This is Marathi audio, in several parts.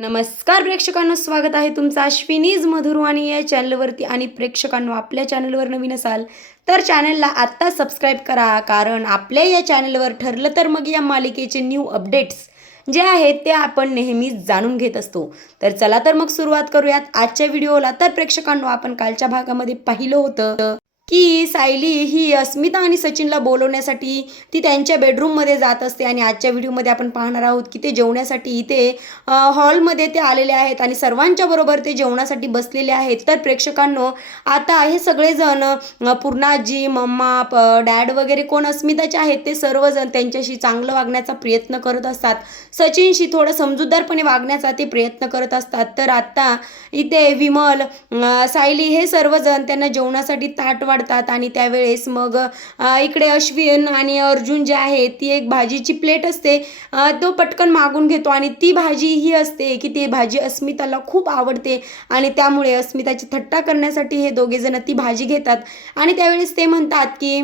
नमस्कार प्रेक्षकांनो, स्वागत आहे तुमचं अश्विनीज मधुरवाणी या चॅनलवरती. आणि प्रेक्षकांनो, आपल्या चॅनलवर नवीन असाल तर चॅनलला आत्ता सबस्क्राईब करा, कारण आपल्या या चॅनलवर ठरलं तर मग या मालिकेचे न्यू अपडेट्स जे आहेत ते आपण नेहमीच जाणून घेत असतो. तर चला तर मग सुरुवात करूयात आजच्या व्हिडिओला. तर प्रेक्षकांनो, आपण कालच्या भागामध्ये पाहिलं होतं की सायली ही अस्मिता आणि सचिनला बोलवण्यासाठी ती त्यांच्या बेडरूममध्ये जात असते. आणि आजच्या व्हिडिओमध्ये आपण पाहणार आहोत की ते जेवण्यासाठी इथे हॉलमध्ये ते आलेले आहेत आणि सर्वांच्या बरोबर ते जेवणासाठी बसलेले आहेत. तर प्रेक्षकांनो, आता हे सगळेजण पूर्णाजी, मम्मा, डॅड वगैरे कोण अस्मिताचे आहेत ते सर्वजण त्यांच्याशी चांगलं वागण्याचा प्रयत्न करत असतात. सचिनशी थोडं समजूतदारपणे वागण्याचा ते प्रयत्न करत असतात. तर आता इथे विमल, सायली हे सर्वजण त्यांना जेवणासाठी ताट वाढतात. आणि त्यावेळेस मग इकडे अश्विन आणि अर्जुन जे आहे ती एक भाजीची प्लेट असते तो पटकन मागून घेतो. आणि ती भाजी ही असते की ती भाजी अस्मिताला खूप आवडते आणि त्यामुळे अस्मिताची थट्टा करण्यासाठी हे दोघेजण ती भाजी घेतात. आणि त्यावेळेस ते म्हणतात की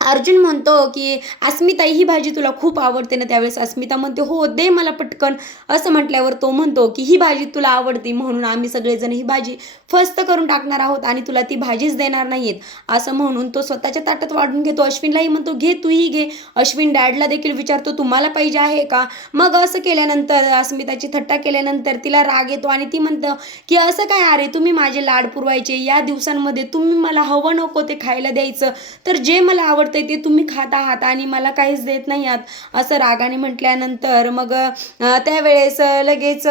अर्जुन म्हणतो की अस्मिता, ही भाजी तुला खूप आवडते ना? त्यावेळेस अस्मिता म्हणते हो दे मला पटकन. असं म्हटल्यावर तो म्हणतो की ही भाजी तुला आवडते म्हणून आम्ही सगळेजण ही भाजी फस्त करून टाकणार आहोत आणि तुला ती भाजीच देणार नाहीत. असं म्हणून तो स्वतःच्या ताटात वाढून घेतो. अश्विनलाही म्हणतो घे, तूही घे. अश्विन डॅडला देखील विचारतो तुम्हाला पाहिजे आहे का? मग असं केल्यानंतर अस्मिताची थट्टा केल्यानंतर तिला राग येतो आणि ती म्हणतं की असं काय अरे, तुम्ही माझे लाड पुरवायचे, या दिवसांमध्ये तुम्ही मला हवं नको ते खायला द्यायचं, तर जे मला आवडतं ते तुम्ही खात आहात आणि मला काहीच देत नाही आहात. असं रागाने म्हटल्यानंतर मग त्यावेळेस लगेच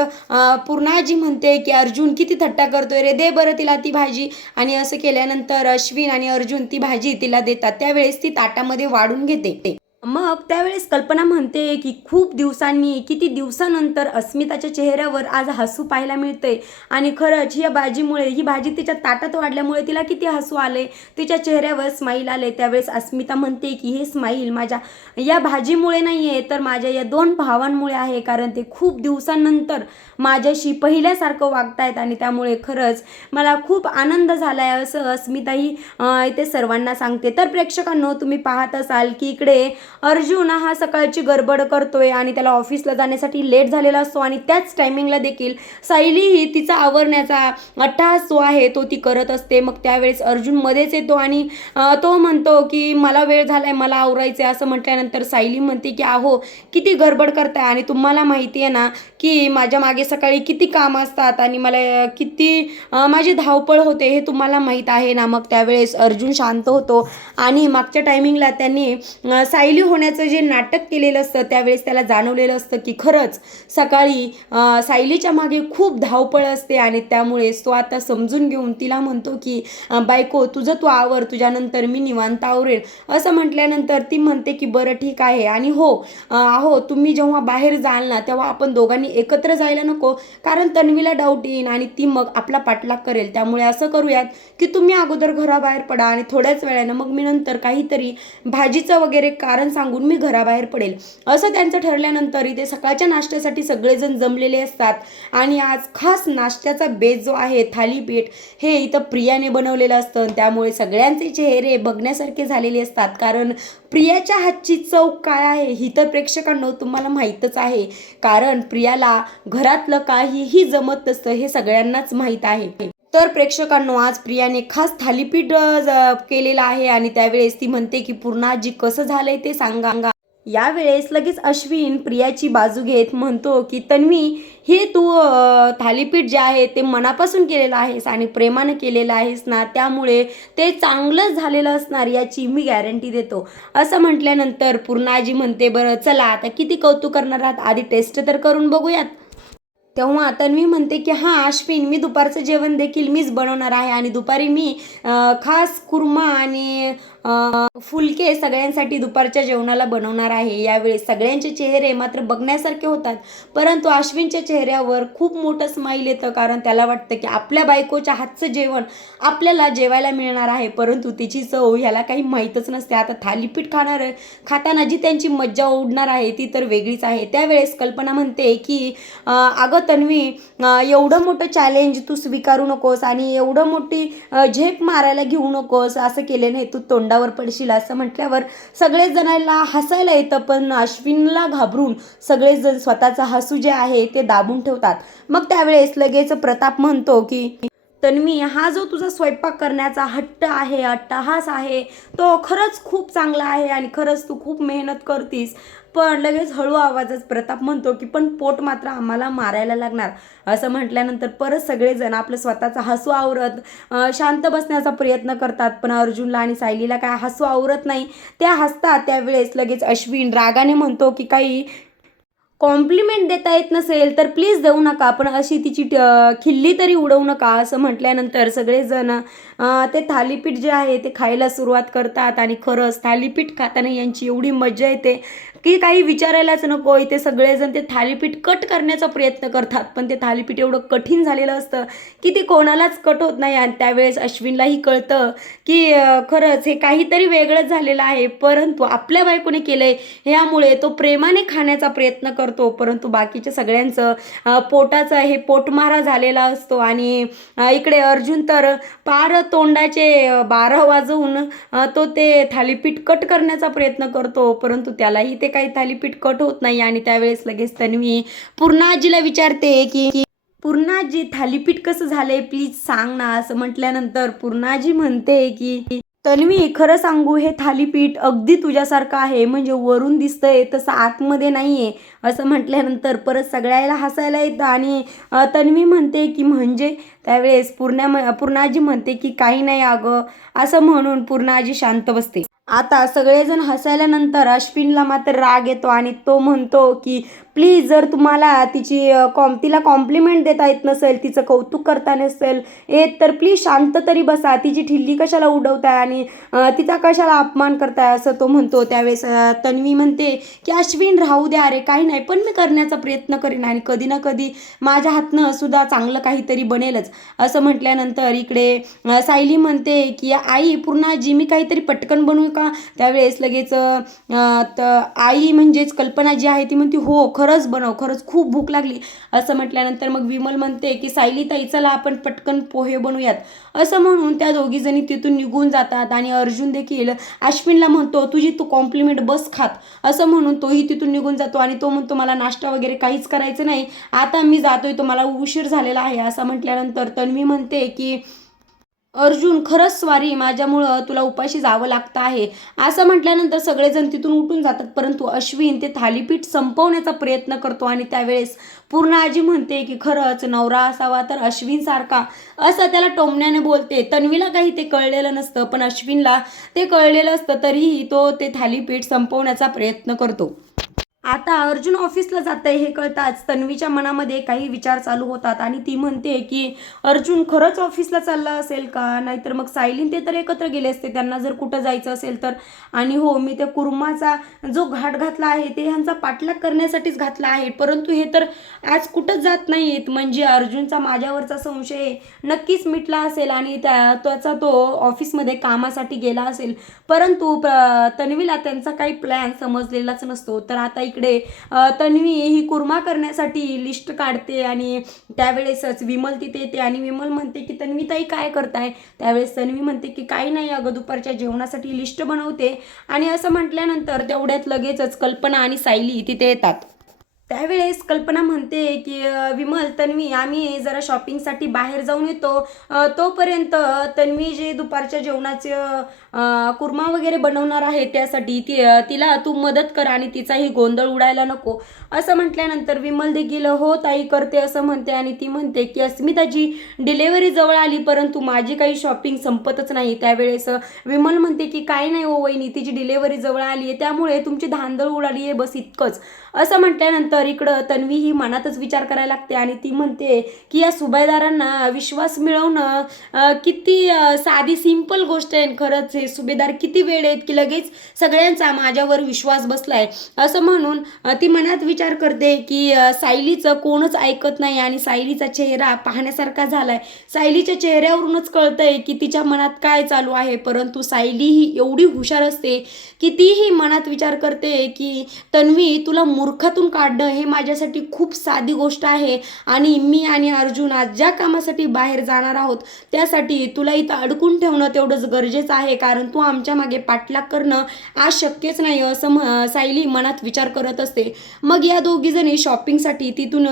पूर्णाजी म्हणते की अर्जुन किती थट्टा करतोय रे, दे बरं तिला ती भाजी. आणि असं केल्यानंतर अश्विन आणि अर्जुन ती भाजी तिला देतात. त्यावेळेस ती ताटामध्ये वाढून घेते. मग त्यावेळेस कल्पना म्हणते की खूप दिवसांनी, किती दिवसानंतर अस्मिताच्या चेहऱ्यावर आज हसू पाहायला मिळते. आणि खरंच या भाजीमुळे, ही भाजी तिच्या ताटात वाढल्यामुळे तिला किती हसू आले, तिच्या चेहऱ्यावर स्माईल आले. त्यावेळेस अस्मिता म्हणते की हे स्माईल माझ्या या भाजीमुळे नाही आहे, तर माझ्या या दोन भावांमुळे आहे, कारण ते खूप दिवसांनंतर माझ्याशी पहिल्यासारखं वागतायत आणि त्यामुळे खरंच मला खूप आनंद झाला आहे, असं अस्मिताही इथे सर्वांना सांगते. तर प्रेक्षकांनो, तुम्ही पाहत असाल की इकडे अर्जुन हा सकाळची गडबड करतोय आणि त्याला ऑफिसला जाण्यासाठी लेट झालेला असतो. आणि त्याच टायमिंगला देखील सायली ही तिचा आवरण्याचा अट्टहास जो आहे तो ती करत असते. मग त्यावेळेस अर्जुन मध्येच येतो आणि तो म्हणतो की मला वेळ झालाय, मला आवरायचंय. असं म्हटल्यानंतर सायली म्हणते की अहो किती गडबड करताय आणि तुम्हाला माहिती आहे ना की माझ्या मागे सकाळी किती काम असतात आणि मला किती माझी धावपळ होते, हे तुम्हाला माहीत आहे ना? मग त्यावेळेस अर्जुन शांत होतो आणि मागच्या टायमिंगला त्यांनी सायली होण्याचं जे नाटक केलेलं असतं त्यावेळेस त्याला जाणवलेलं असतं की खरंच सकाळी सायलीच्या मागे खूप धावपळ असते. आणि त्यामुळेच तो आता समजून घेऊन तिला म्हणतो की बायको तुझं तू आवर, तुझ्यानंतर मी निवांत आवरेल. असं म्हटल्यानंतर ती म्हणते की बरं ठीक आहे. आणि अहो तुम्ही जेव्हा बाहेर जाल ना तेव्हा आपण दोघांनी एकत्र जायला नको, कारण तन्वीला डाऊट येईल आणि ती मग आपला पाठलाग करेल. त्यामुळे असं करूयात की तुम्ही अगोदर घराबाहेर पडा आणि थोड्याच वेळानं मग मी नंतर काहीतरी भाजीचं वगैरे कारण सांगून मी घराबाहेर पडेल. असं त्यांचं ठरल्यानंतर इथे सकाळच्या नाश्त्यासाठी सगळेजण जमलेले असतात. आणि आज खास नाश्त्याचा बेत जो आहे थालीपीठ, हे इथं प्रियाने बनवलेलं असतं. त्यामुळे सगळ्यांचे चेहरे बघण्यासारखे झालेले असतात, कारण प्रियाच्या हातची चव काय आहे ही तर प्रेक्षकांनो तुम्हाला माहीतच आहे, कारण प्रियाला घरातलं काहीही जमत नसतं हे सगळ्यांनाच माहीत आहे. तर प्रेक्षकांनो, आज प्रियाने खास थालीपीठ केलेलं आहे आणि त्यावेळेस ती म्हणते की पूर्णाजी कसं झालंय ते सांगा. यावेळेस लगेच अश्विन प्रियाची बाजू घेत म्हणतो की तन्वी, हे तू थालीपीठ जे आहे ते मनापासून केलेलं आहेस आणि प्रेमानं केलेलं आहेस ना, त्यामुळे ते चांगलंच झालेलं असणार याची मी गॅरंटी देतो. असं म्हटल्यानंतर पूर्णाजी म्हणते बरं चला आता किती कौतुक करणार आहात, आधी टेस्ट तर करून बघूयात. तेव्हा तन्वी म्हणते की हां अश्विन, मी दुपारचं जेवण देखील मीच बनवणार आहे आणि दुपारी मी खास कुर्मा आणि फुलके सगळ्यांसाठी दुपारच्या जेवणाला बनवणार आहे. यावेळी सगळ्यांचे चेहरे मात्र बघण्यासारखे होतात, परंतु अश्विनच्या चेहऱ्यावर खूप मोठं स्माईल येतं, कारण त्याला वाटतं की आपल्या बायकोच्या हातचं जेवण आपल्याला जेवायला मिळणार आहे, परंतु तिची चव ह्याला काही माहीतच नसते. आता थालीपीठ खाताना जी त्यांची मज्जा उडणार आहे ती तर वेगळीच आहे. त्यावेळेस कल्पना म्हणते की अगं तन्वी, एवढं मोठं चॅलेंज तू स्वीकारू नकोस आणि एवढं मोठी झेप मारायला घेऊ नकोस. असं केल्याने तू तोंडावर तोंडावर पडशील असं म्हटल्यावर सगळेच जणांना हसायला येतं, पण अश्विनला घाबरून सगळेजण स्वतःचं हसू जे आहे ते दाबून ठेवतात. मग त्यावेळेस लगेच प्रताप म्हणतो की तन्वी, हा जो तुझा स्वयंपाक करण्याचा हट्ट आहे, अट्टहास आहे, तो खरंच खूप चांगला आहे आणि खरंच तू खूप मेहनत करतीस. पण लगेच हळू आवाजात प्रताप म्हणतो की पण पोट मात्र आम्हाला मारायला लागणार. असं म्हटल्यानंतर परत सगळेजण आपलं स्वतःचा हसू आवरत शांत बसण्याचा प्रयत्न करतात, पण अर्जुनला आणि सायलीला काय हसू आवरत नाही. त्या हसतात. त्यावेळेस लगेच अश्विन रागाने म्हणतो की काही कॉम्प्लिमेंट देता येत नसेल तर प्लीज देऊ नका, पण अशी तिची खिल्ली तरी उडवू नका. असं म्हटल्यानंतर सगळेजण ते थालीपीठ जे आहे ते खायला सुरुवात करतात आणि खरंच थालीपीठ खाताना यांची एवढी मजा येते की काही विचारायलाच नको. इथे सगळेजण ते थालीपीठ कट करण्याचा प्रयत्न करतात, पण ते थालीपीठ एवढं कठीण झालेलं असतं की ते कोणालाच कट होत नाही. आणि त्यावेळेस अश्विनलाही कळतं की खरंच हे काहीतरी वेगळंच झालेलं आहे, परंतु आपल्या बायकोने केलंय ह्यामुळे तो प्रेमाने खाण्याचा प्रयत्न करतो, परंतु बाकीच्या सगळ्यांचं पोटाचा हे पोटमारा झालेला असतो. आणि इकडे अर्जुन तर पार तोंडाचे 12 वाजवून तो ते थालीपीठ कट करण्याचा प्रयत्न करतो, परंतु त्यालाही ते काही थालीपीठ कट होत नाही. आणि त्यावेळेस लगेच तन्वी पूर्णाजीला विचारते की पूर्णाजी, थालीपीठ कसं झालंय प्लीज सांग ना. असं म्हटल्यानंतर पूर्णाजी म्हणते की तन्वी, खरं सांगू, हे थालीपीठ अगदी तुझ्यासारखं आहे, म्हणजे वरून दिसतंय तसं आतमध्ये नाहीये. असं म्हटल्यानंतर परत सगळ्याला हसायला येतं आणि तन्वी म्हणते की म्हणजे. त्यावेळेस पूर्णाजी म्हणते की काही नाही अगं. असं म्हणून पूर्णाजी शांत बसते. आता सगळेजण हसायल्यानंतर अश्विनला मात्र राग येतो आणि तो म्हणतो की प्लीज, जर तुम्हाला तिला कॉम्प्लिमेंट देता येत नसेल, तिचं कौतुक करता नसेल येत, तर प्लीज शांत तरी बसा. तिची ठिल्ली कशाला उडवताय आणि तिचा कशाला अपमान करताय, असं तो म्हणतो. त्यावेळेस तन्वी म्हणते की अश्विन, राहू द्या अरे, काही नाही, पण मी करण्याचा प्रयत्न करेन आणि कधी ना कधी माझ्या हातनं सुद्धा चांगलं काहीतरी बनेलच. असं म्हटल्यानंतर इकडे सायली म्हणते की आई, पूर्णाजी, मी काहीतरी पटकन बनवू का. त्यावेळेस लगेच आई म्हणजेच कल्पना जी आहे ती म्हणते हो, खरंच बनव, खरंच खूप भूक लागली. असं म्हटल्यानंतर मग विमल म्हणते की सायली ताई, चला आपण पटकन पोहे बनवूयात. असं म्हणून त्या दोघीजणी तिथून निघून जातात. आणि अर्जुन देखील अश्विनला म्हणतो तुझी तू कॉम्प्लिमेंट बस खात. असं म्हणून तोही तिथून निघून जातो आणि तो म्हणतो मला नाश्ता वगैरे काहीच करायचं नाही, आता मी जातोय, तो मला उशीर झालेला आहे. असं म्हटल्यानंतर तन्वी म्हणते की अर्जुन, खरंच सॉरी, माझ्यामुळं तुला उपाशी जावं लागतं आहे. असं म्हटल्यानंतर सगळेजण तिथून उठून जातात, परंतु अश्विन ते थालीपीठ संपवण्याचा प्रयत्न करतो. आणि त्यावेळेस पूर्णाजी म्हणते की खरंच नवरा असावा तर अश्विन सारखा, असं त्याला टोमण्याने बोलते. तन्वीला काही ते कळलेलं नसतं, पण अश्विनला ते कळलेलं असतं, तरीही तो ते थालीपीठ संपवण्याचा प्रयत्न करतो. आता अर्जुन ऑफिसला जातंय हे कळताच तन्वीच्या मनामध्ये काही विचार चालू होतात आणि ती म्हणते की अर्जुन खरंच ऑफिसला चालला असेल का, नाहीतर मग सायलीन ते तर एकत्र गेले असते त्यांना जर कुठं जायचं असेल तर. आणि हो, मी त्या कुर्माचा जो घाट घातला आहे ते ह्यांचा पाठलाग करण्यासाठीच घातला आहे, परंतु हे तर आज कुठंच जात नाहीत, म्हणजे अर्जुनचा माझ्यावरचा संशय नक्कीच मिटला असेल आणि त्याचा तो ऑफिसमध्ये कामासाठी गेला असेल. परंतु तन्वीला त्यांचा काही प्लॅन समजलेलाच नसतो. तर आता इकडे तन्वी ही कुर्मा करण्यासाठी लिस्ट काढते आणि त्यावेळेसच विमल तिथे येते आणि विमल म्हणते की तन्वी ताई काय करताय. त्यावेळेस तन्वी म्हणते की काही नाही अगं, दुपारच्या जेवणासाठी लिस्ट बनवते. आणि असं म्हटल्यानंतर तेवढ्यात लगेचच कल्पना आणि सायली तिथे येतात. त्यावेळेस कल्पना म्हणते की विमल, तन्वी, आम्ही जरा शॉपिंगसाठी बाहेर जाऊन येतो, तोपर्यंत तन्वी जे दुपारच्या जेवणाचे कुर्मा वगैरे बनवणार आहे त्यासाठी तिला तू मदत कर आणि तिचाही गोंधळ उडायला नको. असं म्हटल्यानंतर विमल देखील हो ताई करते असं म्हणते. आणि ती म्हणते की अस्मिताची डिलेव्हरी जवळ आली, परंतु माझी काही शॉपिंग संपतच नाही. त्यावेळेस विमल म्हणते की काही नाही हो वहिनी, तिची डिलेव्हरी जवळ आली आहे त्यामुळे तुमची धांदळ उडाली आहे, बस इतकंच. असं म्हटल्यानंतर इकडं तन्वी ही मनातच विचार करायला लागते आणि ती म्हणते की या सुभेदारांना विश्वास मिळवणं किती साधी सिंपल गोष्ट आहे. खरंच हे सुभेदार किती वेळ आहेत की लगेच सगळ्यांचा माझ्यावर विश्वास बसलाय. असं म्हणून ती मनात विचार करते की सायलीचं कोणच ऐकत नाही आणि सायलीचा चेहरा पाहण्यासारखा झालाय. सायलीच्या चेहऱ्यावरूनच कळतंय की तिच्या मनात काय चालू आहे, परंतु सायली ही एवढी हुशार असते की तीही मनात विचार करते की तन्वी, तुला मूर्खातून काढणं हे माझ्यासाठी खूप साधी गोष्ट आहे आणि मी आणि अर्जुन आज ज्या कामासाठी बाहेर जाणार आहोत त्यासाठी तुला इथं अडकून ठेवणं तेवढंच गरजेचं आहे, कारण तू आमच्या मागे पाठलाग करणं आज शक्यच नाही असं सायली मनात विचार करत असते. मग या दोघीजणी शॉपिंगसाठी तिथून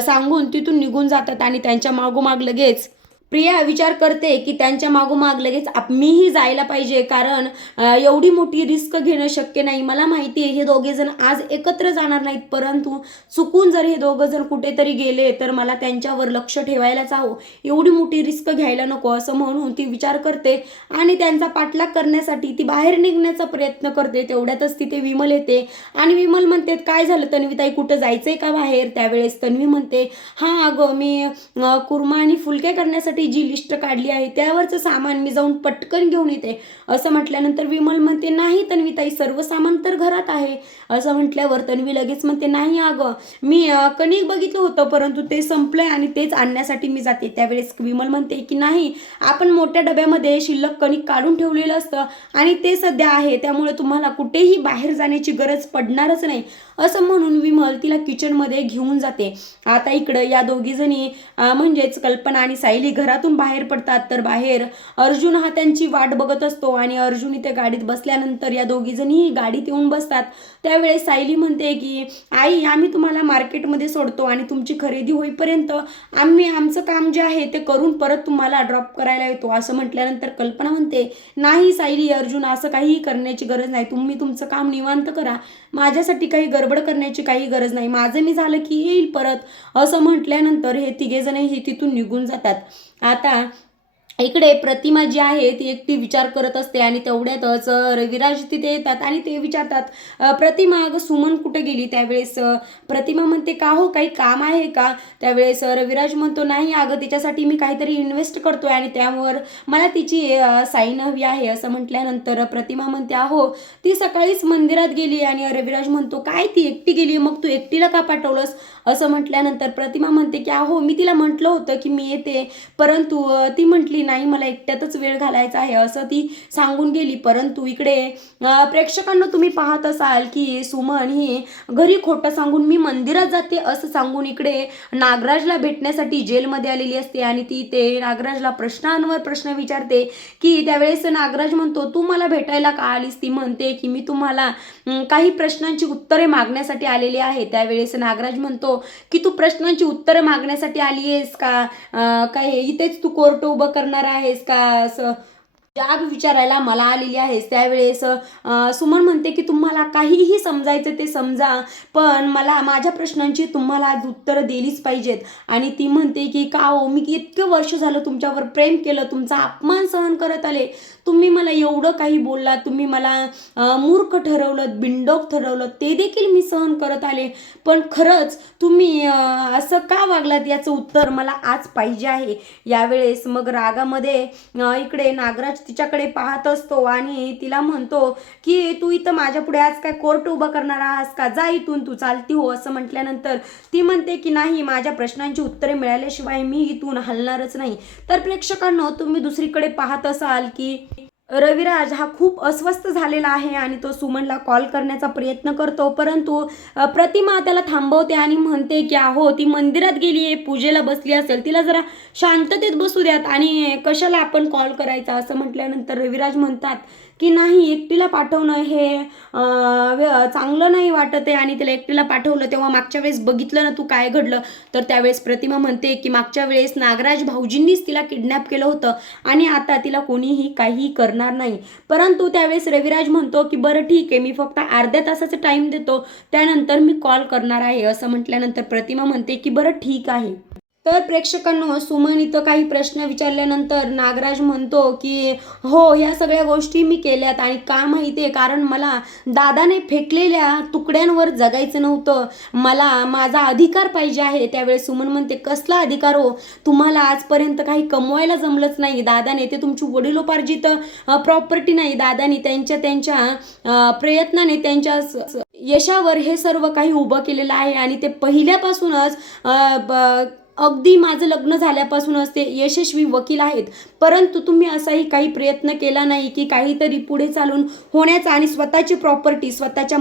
सांगून तिथून निघून जातात आणि त्यांच्या मागोमाग लगेच प्रिया विचार करते की त्यांच्या मागोमाग लगेच मीही जायला पाहिजे, कारण एवढी मोठी रिस्क घेणं शक्य नाही. मला माहिती आहे हे दोघेजण आज एकत्र जाणार नाहीत, परंतु चुकून जर हे दोघंजण कुठेतरी गेले तर मला त्यांच्यावर लक्ष ठेवायलाच हवं, एवढी मोठी रिस्क घ्यायला नको असं म्हणून ती विचार करते आणि त्यांचा पाठलाग करण्यासाठी ती बाहेर निघण्याचा प्रयत्न करते. तेवढ्यातच तिथे विमल येते आणि विमल म्हणते काय झालं तन्वीताई, कुठं जायचंय का बाहेर? त्यावेळेस तन्वी म्हणते हां अगं मी कुर्मा आणि फुलके करण्यासाठी जी लिस्ट काढली आहे त्यावरचं सामान मी जाऊन पटकन घेऊन येते असं म्हटल्यानंतर विमल म्हणते नाही तन्वीताई, सर्व सामान तर घरात आहे असं म्हटल्यावर तन्वी लगेच म्हणते नाही अगं मी कणिक बघितलं होतं परंतु ते संपलंय आणि तेच आणण्यासाठी मी जाते. त्यावेळेस विमल म्हणते की नाही, आपण मोठ्या डब्यामध्ये शिल्लक कणिक काढून ठेवलेलं असतं आणि ते सध्या आहे, त्यामुळे तुम्हाला कुठेही बाहेर जाण्याची गरज पडणारच नाही असं म्हणून विमल तिला किचनमध्ये घेऊन जाते. आता इकडं या दोघी जणी म्हणजेच कल्पना आणि सायली घरातून बाहेर पडतात, तर बाहेर अर्जुन हा त्यांची वाट बघत असतो आणि अर्जुन इथे गाडीत बसल्यानंतर या दोघी जणी गाडीत येऊन बसतात. त्यावेळेस सायली म्हणते की आई आम्ही तुम्हाला मार्केटमध्ये सोडतो आणि तुमची खरेदी होईपर्यंत आम्ही आमचं काम जे आहे ते करून परत तुम्हाला ड्रॉप करायला येतो असं म्हटल्यानंतर कल्पना म्हणते नाही सायली अर्जुन असं काहीही करण्याची गरज नाही, तुम्ही तुमचं काम निवांत करा, माझ्यासाठी काही गडबड करण्याची काही गरज नाही, माझं मी झालं की येईल परत असं म्हटल्यानंतर हे तिघेजणही तिथून निघून जातात. आता इकडे प्रतिमा जी आहे ती एकटी विचार करत असते आणि तेवढ्यातच रविराज तिथे येतात आणि ते विचारतात प्रतिमा अगं सुमन कुठे गेली? त्यावेळेस प्रतिमा म्हणते का हो, काही काम आहे का? त्यावेळेस रविराज म्हणतो नाही अगं तिच्यासाठी मी काहीतरी इन्व्हेस्ट करतोय आणि त्यावर मला तिची साईन हवी आहे असं म्हटल्यानंतर प्रतिमा म्हणते अहो ती सकाळीच मंदिरात गेली आणि रविराज म्हणतो काय ती एकटी गेली, मग तू एकटीला का पाठवलंस असं म्हटल्यानंतर प्रतिमा म्हणते की अहो मी तिला म्हटलं होतं की मी येते, परंतु ती म्हटली नाही मला एकट्यातच वेळ घालायचा आहे असं ती सांगून गेली. परंतु इकडे प्रेक्षकांना तुम्ही पाहत असाल की सुमन ही घरी खोटं सांगून मी मंदिरात जाते असं सांगून इकडे नागराजला भेटण्यासाठी जेलमध्ये आलेली असते आणि ती ते नागराजला प्रश्नांवर प्रश्न विचारते की त्यावेळेस नागराज म्हणतो तू मला भेटायला का आलीस? ती म्हणते की मी तुम्हाला काही प्रश्नांची उत्तरे मागण्यासाठी आलेली आहे. त्यावेळेस नागराज म्हणतो की तू प्रश्नांची उत्तरे मागण्यासाठी आली आहेस का, काय इथेच तू कोर्ट उभं करणार आहेस का, असं जाब विचारायला मला आलेली आहेस? त्यावेळेस सुमन म्हणते की तुम्हाला काहीही समजायचं ते समजा, पण मला माझ्या प्रश्नांची तुम्हाला आज उत्तरं दिलीच पाहिजेत. आणि ती म्हणते की का हो मी इतकं वर्ष झालं तुमच्यावर प्रेम केलं, तुमचा अपमान सहन करत आले, तुम्ही मला एवढं काही बोललात, तुम्ही मला मूर्ख ठरवलं, बिनडोक ठरवलं, ते देखील मी सहन करत आले, पण खरंच तुम्ही असं का वागलात याचं उत्तर मला आज पाहिजे आहे. यावेळेस मग रागामध्ये इकडे नागराज तिच्याकडे पाहत असतो आणि तिला म्हणतो की तू इथं माझ्या पुढे आज काय कोर्ट उभं करणार आहास का, जा इथून तू चालती हो असं म्हटल्यानंतर ती म्हणते की नाही, माझ्या प्रश्नांची उत्तरे मिळाल्याशिवाय मी इथून हलणारच नाही. तर प्रेक्षकांनो तुम्ही दुसरीकडे पाहत असाल की रविराज हा खूप अस्वस्थ झालेला आहे आणि तो सुमनला कॉल करण्याचा प्रयत्न करतो, परंतु प्रतिमा त्याला थांबवते आणि म्हणते की अहो ती मंदिरात गेली आहे, पूजेला बसली असेल, तिला जरा शांततेत बसू द्यात आणि कशाला आपण कॉल करायचा असं म्हटल्यानंतर रविराज म्हणतात की नाही, एकटीला पाठवणं हे चांगलं नाही वाटत आहे आणि तिला एकटीला पाठवलं तेव्हा मागच्या वेळेस बघितलं ना तू काय घडलं. तर त्यावेळेस प्रतिमा म्हणते की मागच्या वेळेस नागराज भाऊजींनीच तिला किडनॅप केलं होतं आणि आता तिला कोणीही काही करणार नाही. परंतु त्यावेळेस रविराज म्हणतो की बरं ठीक आहे, मी फक्त अर्ध्या तासाचा टाइम देतो, त्यानंतर मी कॉल करणार आहे असं म्हटल्यानंतर प्रतिमा म्हणते की बरं ठीक आहे. तर प्रेक्षकांनो सुमन इथं काही प्रश्न विचारल्यानंतर नागराज म्हणतो की हो ह्या सगळ्या गोष्टी मी केल्यात आणि का माहिती आहे, कारण मला दादाने फेकलेल्या तुकड्यांवर जगायचं नव्हतं, मला माझा अधिकार पाहिजे आहे. त्यावेळेस सुमन म्हणते कसला अधिकार हो, तुम्हाला आजपर्यंत काही कमवायला जमलंच नाही, दादाने ते तुमची वडिलोपार्जित प्रॉपर्टी नाही, दादाने त्यांच्या प्रयत्नाने त्यांच्या यशावर हे सर्व काही उभं केलेलं आहे आणि ते पहिल्यापासूनच अगदी माझं लग्न झाल्यापासूनच ते यशस्वी वकील आहेत, परंतु तुम्ही असाही काही प्रयत्न केला नाही की काहीतरी पुढे चालून होण्याचा आणि स्वतःची प्रॉपर्टी स्वतःच्या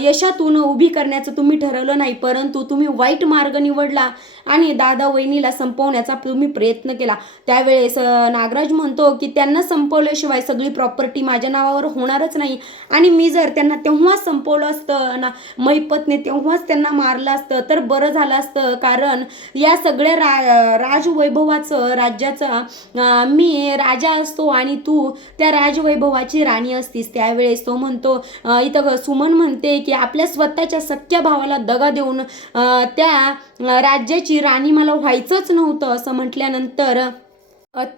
यशातून उभी करण्याचं तुम्ही ठरवलं नाही, परंतु तुम्ही वाईट मार्ग निवडला आणि दादा वहिनीला संपवण्याचा तुम्ही प्रयत्न केला. त्यावेळेस नागराज म्हणतो की त्यांना संपवल्याशिवाय सगळी प्रॉपर्टी माझ्या नावावर होणारच नाही आणि मी जर त्यांना तेव्हाच संपवलं असतं ना, महिपतने तेव्हाच त्यांना मारलं असतं तर बरं झालं असतं, कारण या सगळ्या राजवैभवाचं राज्याचा मी राजा असतो आणि तू त्या राजवैभवाची राणी असतीस. त्यावेळेस तो म्हणतो, इथं सुमन म्हणते की आपल्या स्वतःच्या सख्या भावाला दगा देऊन त्या राज्याची राणी मला व्हायचंच नव्हतं असं म्हटल्यानंतर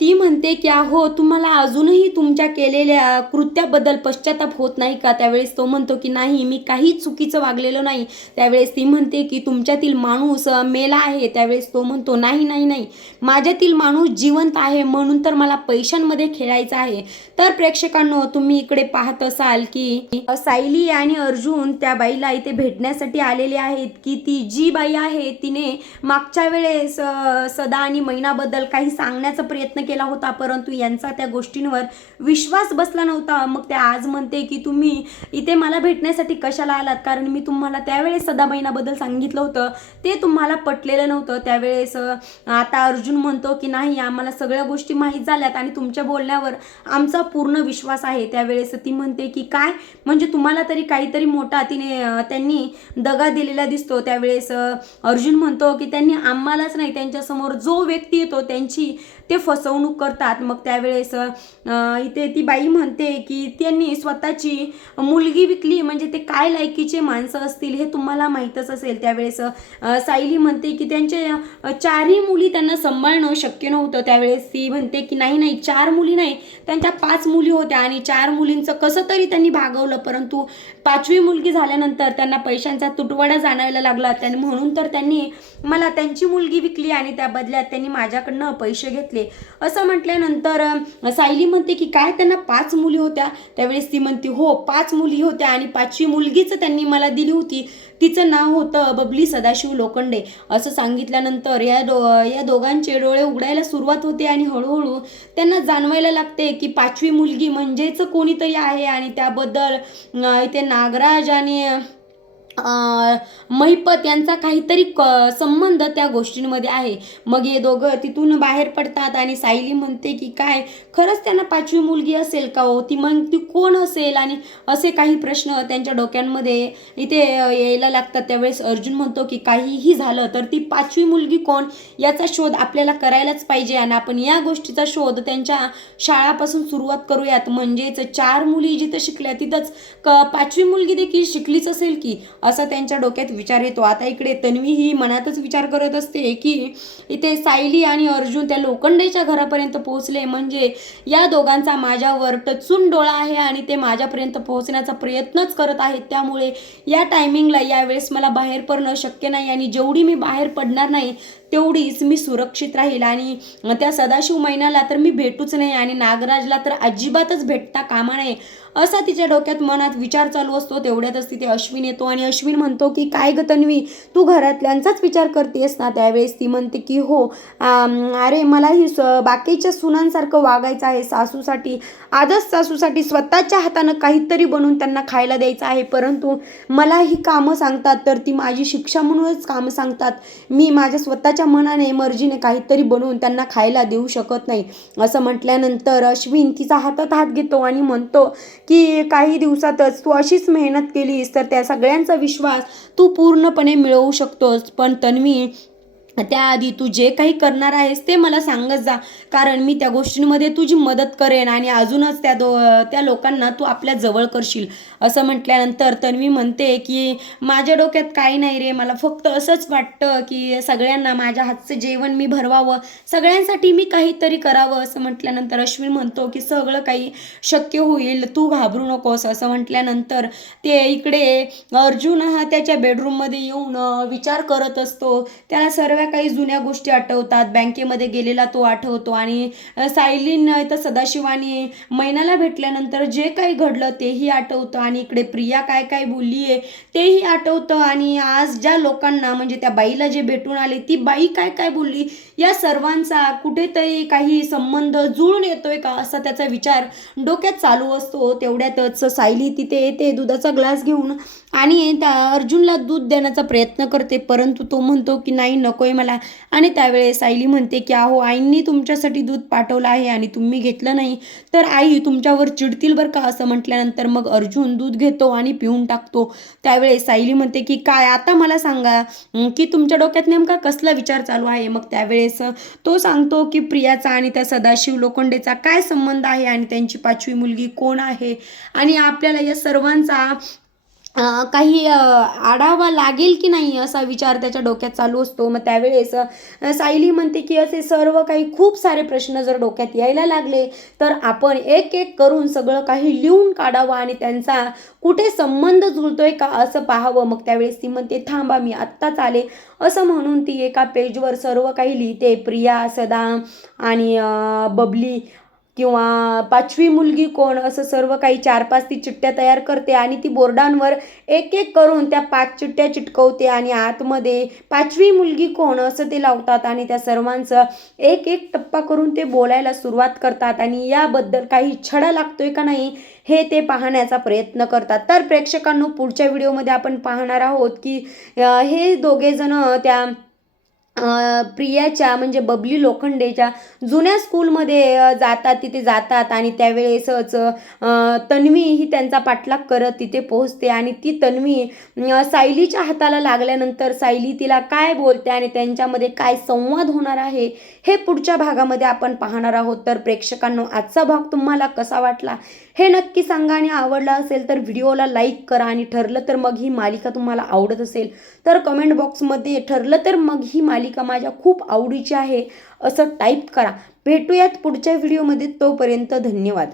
ती म्हणते की अहो तुम्हाला अजूनही तुमच्या केलेल्या कृत्याबद्दल पश्चाताप होत नाही का? त्यावेळेस तो म्हणतो की नाही, मी काही चुकीचं वागलेलो नाही. त्यावेळेस ती म्हणते की तुमच्यातील माणूस मेला आहे. त्यावेळेस तो म्हणतो नाही नाही नाही, माझ्यातील माणूस जिवंत आहे, म्हणून तर मला पैशांमध्ये खेळायचं आहे. तर प्रेक्षकांनो, तुम्ही इकडे पाहत असाल की सायली आणि अर्जुन त्या बाईला इथे भेटण्यासाठी आलेले आहेत की ती जी बाई आहे तिने मागच्या वेळेस सदा आणि मैनाबद्दल काही सांगण्याचा प्रयत्न केला होता, परंतु यांचा त्या गोष्टींवर विश्वास बसला नव्हता. मग त्या आज म्हणते की तुम्ही इथे मला भेटण्यासाठी कशाला आलात, कारण मी तुम्हाला त्यावेळेस सदा मैनाबद्दल सांगितलं होतं, ते तुम्हाला पटलेलं नव्हतं. त्यावेळेस आता अर्जुन म्हणतो की नाही, आम्हाला सगळ्या गोष्टी माहीत झाल्यात आणि तुमच्या बोलण्यावर आमचा पूर्ण विश्वास आहे. त्यावेळेस ती म्हणते की काय म्हणजे तुम्हाला तरी काहीतरी मोठा त्यांनी दगा दिलेला दिसतो. त्यावेळेस अर्जुन म्हणतो की त्यांनी आम्हालाच नाही, त्यांच्यासमोर जो व्यक्ती येतो त्यांची ते फसवणूक करतात. मग त्यावेळेस इथे ती बाई म्हणते की त्यांनी स्वतःची मुलगी विकली, म्हणजे ते काय लायकीचे माणसं असतील हे तुम्हाला माहीतच असेल. त्यावेळेस सायली म्हणते की त्यांच्या 4ही मुली त्यांना सांभाळणं शक्य नव्हतं. त्यावेळेस ती म्हणते की नाही नाही, 4 मुली नाही, त्यांच्या 5 मुली होत्या आणि 4 मुलींचं कसं तरी त्यांनी भागवलं, परंतु 5वी मुलगी झाल्यानंतर त्यांना पैशांचा तुटवडा जाणवायला लागला. म्हणून तर त्यांनी मला त्यांची मुलगी विकली आणि त्या बदल्यात त्यांनी माझ्याकडनं पैसे घेतले असं म्हटल्यानंतर सायली म्हणते की काय त्यांना 5 मुली होत्या? त्यावेळेस ती म्हणते हो, 5 मुली होत्या आणि 5वी मुलगीच त्यांनी मला दिली होती, तिचं नाव होतं बबली सदाशिव लोखंडे. असं सांगितल्यानंतर या दोघांचे डोळे उघडायला सुरुवात होते आणि हळूहळू त्यांना जाणवायला लागते की 5वी मुलगी म्हणजेच कोणीतरी आहे आणि त्याबद्दल इथे नागराज आणि महिपत यांचा काहीतरी संबंध त्या गोष्टींमध्ये आहे. मग हे दोघं तिथून बाहेर पडतात आणि सायली म्हणते की काय खरंच त्यांना 5वी मुलगी असेल का हो, मग ती कोण असेल, आणि असे काही प्रश्न त्यांच्या डोक्यांमध्ये इथे यायला लागतात. त्यावेळेस अर्जुन म्हणतो की काहीही झालं तर ती 5वी मुलगी कोण याचा शोध आपल्याला करायलाच पाहिजे आणि आपण या गोष्टीचा शोध त्यांच्या शाळापासून सुरुवात करूयात, म्हणजेच 4 मुली जिथं शिकल्या तिथंच 5वी मुलगी देखील शिकलीच असेल की, असा त्यांच्या डोक्यात विचार येतो. आता इकडे तन्वी ही मनातच विचार करत असते की इथे सायली आणि अर्जुन त्या लोखंडेच्या घरापर्यंत पोहोचले, म्हणजे या दोघांचा माझ्यावर टचून डोळा आहे आणि ते माझ्यापर्यंत पोहोचण्याचा प्रयत्नच करत आहेत. त्यामुळे या टायमिंगला यावेळेस मला बाहेर पडणं शक्य नाही आणि जेवढी मी बाहेर पडणार नाही तेवढीच मी सुरक्षित राहील आणि त्या सदाशिव मैनाला तर मी भेटूच नाही आणि नागराजला तर अजिबातच भेटता कामा नये, असा तिच्या डोक्यात मनात विचार चालू असतो. तेवढ्यातच तिथे अश्विन येतो आणि अश्विन म्हणतो की काय ग तन्वी, तू घरातल्यांचाच विचार करतेस ना? त्यावेळेस ती म्हणते की हो, अरे मलाही बाकीच्या सुनांसारखं वागायचं आहे, सासूसाठी आजच सासूसाठी स्वतःच्या हातानं काहीतरी बनवून त्यांना खायला द्यायचं आहे, परंतु मला ही कामं सांगतात तर ती माझी शिक्षा म्हणूनच कामं सांगतात. मी माझ्या स्वतःच्या मनाने मर्जीने काहीतरी बनवून त्यांना खायला देऊ शकत नाही. असं म्हटल्यानंतर अश्विन तिचा हातात हात घेतो आणि म्हणतो की काही दिवसातच तू अशीच मेहनत केलीस तर त्या सगळ्यांचा विश्वास तू पूर्णपणे मिळवू शकतोस. पण तन्वी, त्याआधी तू जे काही करणार आहेस ते मला सांगत जा, कारण मी त्या गोष्टींमध्ये तुझी मदत करेन आणि अजूनच त्या लोकांना तू आपल्या जवळ करशील. असं म्हटल्यानंतर तन्वी म्हणते की माझ्या डोक्यात काही नाही रे, मला फक्त असंच वाटतं की सगळ्यांना माझ्या हातचं जेवण मी भरवावं, सगळ्यांसाठी मी काहीतरी करावं. असं म्हटल्यानंतर अश्विन म्हणतो की सगळं काही शक्य होईल, तू घाबरू नकोस. असं म्हटल्यानंतर ते इकडे अर्जुन हा त्याच्या बेडरूममध्ये येऊन विचार करत असतो. त्याला सर्व सगळ्या काही जुन्या गोष्टी आठवतात. बँकेमध्ये गेलेला तो आठवतो आणि सायलीनं तर सदाशिवाने मैनाला भेटल्यानंतर जे काही घडलं तेही आठवतं आणि इकडे प्रिया काय काय बोलली आहे तेही आठवतं आणि आज ज्या लोकांना म्हणजे त्या बाईला जे भेटून आले ती बाई काय काय बोलली या सर्वांचा कुठेतरी काही संबंध जुळून येतोय का असा त्याचा विचार डोक्यात चालू असतो. तेवढ्यातच सायली तिथे येते दुधाचा ग्लास घेऊन आणि त्या अर्जुनला दूध देण्याचा प्रयत्न करते, परंतु तो म्हणतो की नाही नकोय मला. आणि त्यावेळेस सायली म्हणते की अहो आईंनी तुमच्यासाठी दूध पाठवलं आहे आणि तुम्ही घेतलं नाही तर आई तुमच्यावर चिडतील बरं का असं म्हटल्यानंतर मग अर्जुन दूध घेतो आणि पिऊन टाकतो. त्यावेळेस सायली म्हणते की काय आता मला सांगा की तुमच्या डोक्यात नेमका कसला विचार चालू आहे. मग त्यावेळेस तो सांगतो की प्रियाचा आणि त्या सदाशिव लोखंडेचा काय संबंध आहे आणि त्यांची 5वी मुलगी कोण आहे आणि आपल्याला या सर्वांचा काही आढावा लागेल की नाही असा विचार त्याच्या डोक्यात चालू असतो. मग त्यावेळेस सायली म्हणते की असे सर्व काही खूप सारे प्रश्न जर डोक्यात यायला लागले तर आपण एक एक करून सगळं काही लिहून काढावं आणि त्यांचा कुठे संबंध जुळतोय का असं पाहावं. मग त्यावेळेस ती म्हणते थांबा मी आत्ताच आले असं म्हणून ती एका पेजवर सर्व काही लिहिते. प्रिया, सदा आणि बबली किंवा 5वी मुलगी कोण असं सर्व काही 4-5 ती चिठ्ठ्या तयार करते आणि ती बोर्डांवर एक एक करून त्या 5 चिठ्ठ्या चिटकवते आणि आतमध्ये 5वी मुलगी कोण असं ते लावतात आणि त्या सर्वांचं एक एक टप्पा करून ते बोलायला सुरुवात करतात आणि याबद्दल काही छडा लागतोय का नाही हे ते पाहण्याचा प्रयत्न करतात. तर प्रेक्षकांनो पुढच्या व्हिडिओमध्ये आपण पाहणार आहोत की हे दोघे जण त्या प्रियाच्या म्हणजे बबली लोखंडेच्या जुन्या स्कूलमध्ये तिथे जातात आणि त्यावेळेसच तन्वी ही त्यांचा पाठलाग करत तिथे पोहोचते आणि ती तन्वी सायलीच्या हाताला लागल्यानंतर सायली तिला काय बोलते आणि त्यांच्यामध्ये काय संवाद होणार आहे हे पुढच्या भागामध्ये आपण पाहणार आहोत. तर प्रेक्षकांनो आजचा भाग तुम्हाला कसा वाटला हे नक्की सांगा आणि आवडला असेल तर व्हिडिओला लाईक करा आणि ठरलं तर मग ही मालिका तुम्हाला आवडत असेल तर कमेंट बॉक्समध्ये ठरलं तर मग ही मालिका माझ्या खूप आवडीची आहे असं टाईप करा. भेटूयात पुढच्या व्हिडिओमध्ये, तोपर्यंत धन्यवाद.